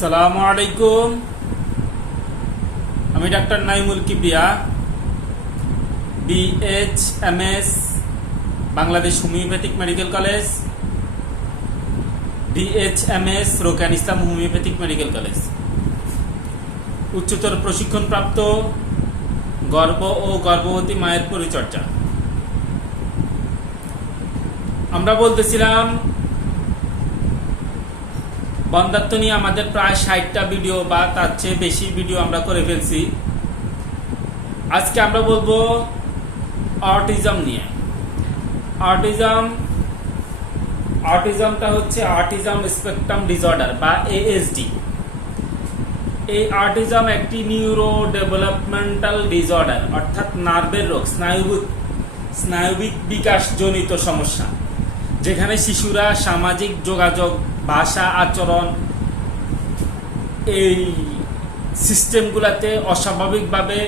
সালামু আলাইকুম। আমি doctor Naimul Kibria B H M S Bangladesh homeopathic medical college D H M S Rokan Islam homeopathic medical college. উচ্চতর প্রশিক্ষণপ্রাপ্ত গর্ভ ও গর্ভবতী মায়ের পরিচর্যা। আমরা বলতেছিলাম বন্ধাত্ম নিয়ে আমাদের প্রায় ষাটটা ভিডিও বা তার চেয়ে বেশি ভিডিও আমরা করে ফেলছি। আজকে আমরা বলব অটিজম নিয়ে। অটিজম অটিজমটা হচ্ছে অটিজম স্পেকট্রাম ডিসঅর্ডার বা এএসডি এই অটিজম একটি নিউরো ডেভেলপমেন্টাল ডিসঅর্ডার অর্থাৎ নার্ভের রোগ, স্নায়ুবিক স্নায়ুবিক বিকাশজনিত সমস্যা, যেখানে শিশুরা সামাজিক যোগাযোগ ভাষা আচরণ এই সিস্টেমগুলোতে অস্বাভাবিকভাবে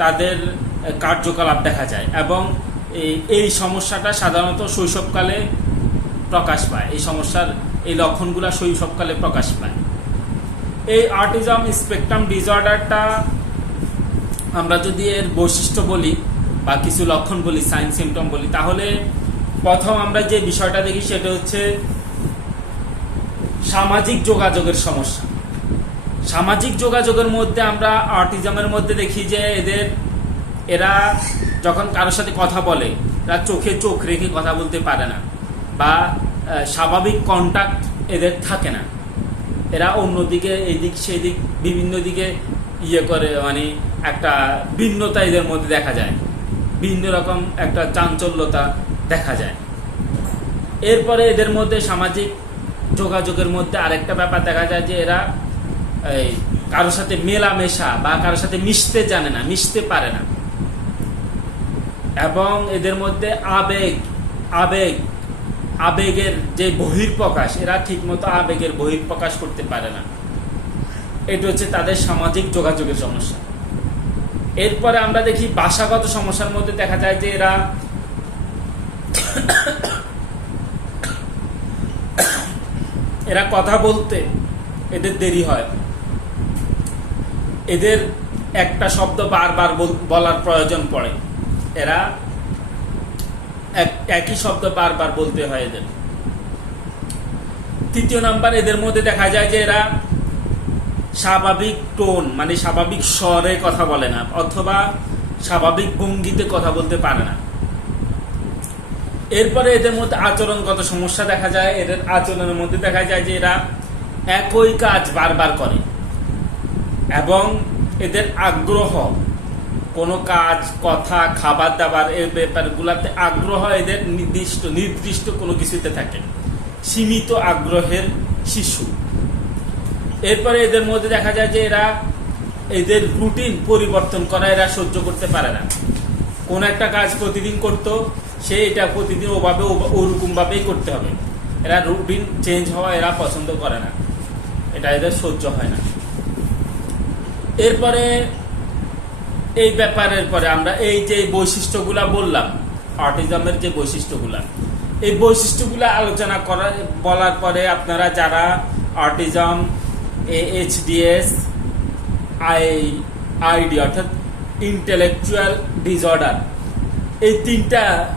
তাদের কার্যকলাপ দেখা যায় এবং এই সমস্যাটা সাধারণত শৈশবকালে প্রকাশ পায়। এই সমস্যার, এই লক্ষণগুলো শৈশবকালে প্রকাশ পায়। এই আর্টিজম স্পেকট্রাম ডিসঅর্ডারটা আমরা যদি এর বৈশিষ্ট্য বলি বা কিছু লক্ষণ বলি, সাইন সিমটম বলি, তাহলে প্রথম আমরা যে বিষয়টা দেখি সেটা হচ্ছে সামাজিক যোগাযোগের সমস্যা। সামাজিক যোগাযোগের মধ্যে আমরা আর্টিজমের মধ্যে দেখি যে এদের, এরা যখন কারোর সাথে কথা বলে এরা চোখে চোখ রেখে কথা বলতে পারে না বা স্বাভাবিক কন্টাক্ট এদের থাকে না। এরা অন্যদিকে, এদিক সেদিক, বিভিন্ন দিকে ইয়ে করে মানে একটা ভিন্নতা এদের মধ্যে দেখা যায়। ভিন্ন রকম একটা চাঞ্চল্যতা দেখা যায়। এরপরে এদের মধ্যে সামাজিক যোগাযোগের মধ্যে আরেকটা ব্যাপার দেখা যায় যে এরা, এই, কারোর সাথে মেলামেশা বা কারোর সাথে মিশতে জানে না, মিশতে পারে না। এবং এদের মধ্যে আবেগ আবেগ, আবেগের যে বহির্প্রকাশ এরা ঠিকমতো আবেগের বহির্প্রকাশ করতে পারে না। এটা হচ্ছে তাদের সামাজিক যোগাযোগের সমস্যা। এরপরে আমরা দেখি ভাষাগত সমস্যার মধ্যে দেখা যায় যে এরা এরা কথা বলতে এদের দেরি হয়। এদের একটা শব্দ বারবার বলার প্রয়োজন পড়ে। এরা এক- একই শব্দ বারবার বলতে হয় এদের। তৃতীয় নাম্বার, এদের মধ্যে দেখা যায় যে এরা স্বাভাবিক টোন মানে স্বাভাবিক স্বরে কথা বলে না, অথবা স্বাভাবিক ভঙ্গিতে কথা বলতে পারে না। এরপরে এদের মধ্যে আচরণগত সমস্যা দেখা যায়, এদের আচরণের মধ্যে দেখা যায় যে এরা একই কাজ বারবার করে। এবং এদের আগ্রহ, কোনো কাজ, কথা খাবার দাবার এই ব্যাপারগুলোতে আগ্রহ এদের নির্দিষ্ট নির্দিষ্ট কোনো কিছুতে থাকে। সীমিত আগ্রহের শিশু। এরপরে এদের মধ্যে দেখা যায় যে এরা এদের রুটিন পরিবর্তন করা, এরা সহ্য করতে পারে না। কোন একটা কাজ প্রতিদিন করতো সে এটা প্রতিদিন ওভাবে ও- ওরকম ভাবেই করতে হবে। এরা রুটিন চেঞ্জ হওয়া এরা পছন্দ করে না। এটা এদের সহ্য হয় না। এরপরে এই ব্যাপারের পরে আমরা এই যে বৈশিষ্ট্যগুলা বললাম অটিজমের যে বৈশিষ্ট্যগুলা, এই বৈশিষ্ট্যগুলা আলোচনা করা বলার পরে আপনারা যারা অটিজম এইচডিএস আই আইডি অর্থাৎ ইন্টেলেকচুয়াল ডিসঅর্ডার এই তিনটা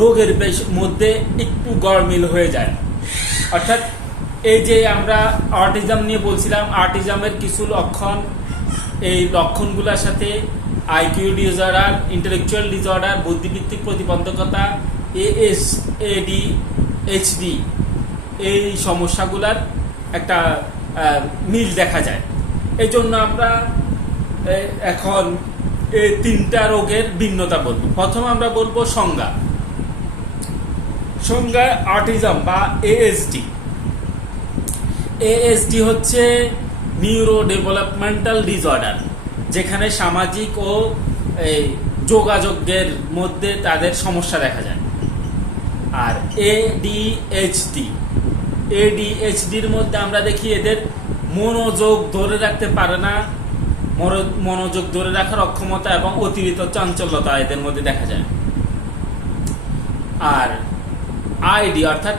রোগের মধ্যে একটু গড়মিল হয়ে যায়। অর্থাৎ এই যে আমরা অটিজম নিয়ে বলছিলাম অটিজমের কিছু লক্ষণ, এই লক্ষণগুলোর সাথে আইকিউ ডিসঅর্ডার ইন্টেলেকচুয়াল ডিসঅর্ডার বুদ্ধিভিত্তিক প্রতিবন্ধকতা এএস এডি এইচডি এই সমস্যাগুলার একটা মিল দেখা যায়। এই জন্য আমরা এখন এই তিনটা রোগের ভিন্নতা বলব। প্রথম আমরা বলব সংজ্ঞা। সংজ্ঞা আর্টিজম বা এএসডি এএসডি হচ্ছে নিউরো ডেভেলপমেন্টাল ডিসঅর্ডার যেখানে সামাজিক ও এই, যোগাযোগের মধ্যে তাদের সমস্যা দেখা যায়। আর এডিএইচডি এডিএইচডির মধ্যে আমরা দেখি এদের মনোযোগ ধরে রাখতে পারে না মনো- মনোযোগ ধরে রাখার অক্ষমতা এবং অতিরিক্ত চাঞ্চল্যতা এদের মধ্যে দেখা যায়। আর আইডি অর্থাৎ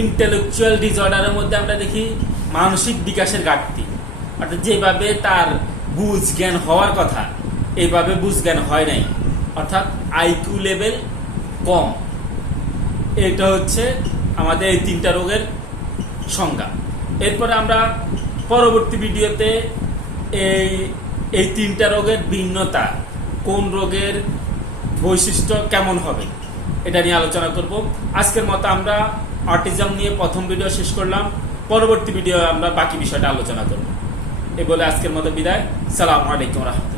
ইন্টেলেকচুয়াল ডিসঅর্ডারের মধ্যে আমরা দেখি মানসিক বিকাশের ঘাটতি। অর্থাৎ যেভাবে তার বুঝ জ্ঞান হওয়ার কথা এইভাবে বুঝ জ্ঞান হয় নাই। অর্থাৎ আইকিউ লেভেল কম। এটা হচ্ছে আমাদের এই তিনটা রোগের সংজ্ঞা। এরপরে আমরা পরবর্তী ভিডিওতে এই এই তিনটা রোগের ভিন্নতা, কোন রোগের বৈশিষ্ট্য কেমন হবে? এটা নিয়ে আলোচনা করব। আজকের মতো আমরা অটিজম নিয়ে প্রথম ভিডিও শেষ করলাম। পরবর্তী ভিডিও আমরা বাকি বিষয়টা আলোচনা করব। এ বলে আজকের মতো বিদায়। সালাম আলাইকুম রহমতুল্লাহ।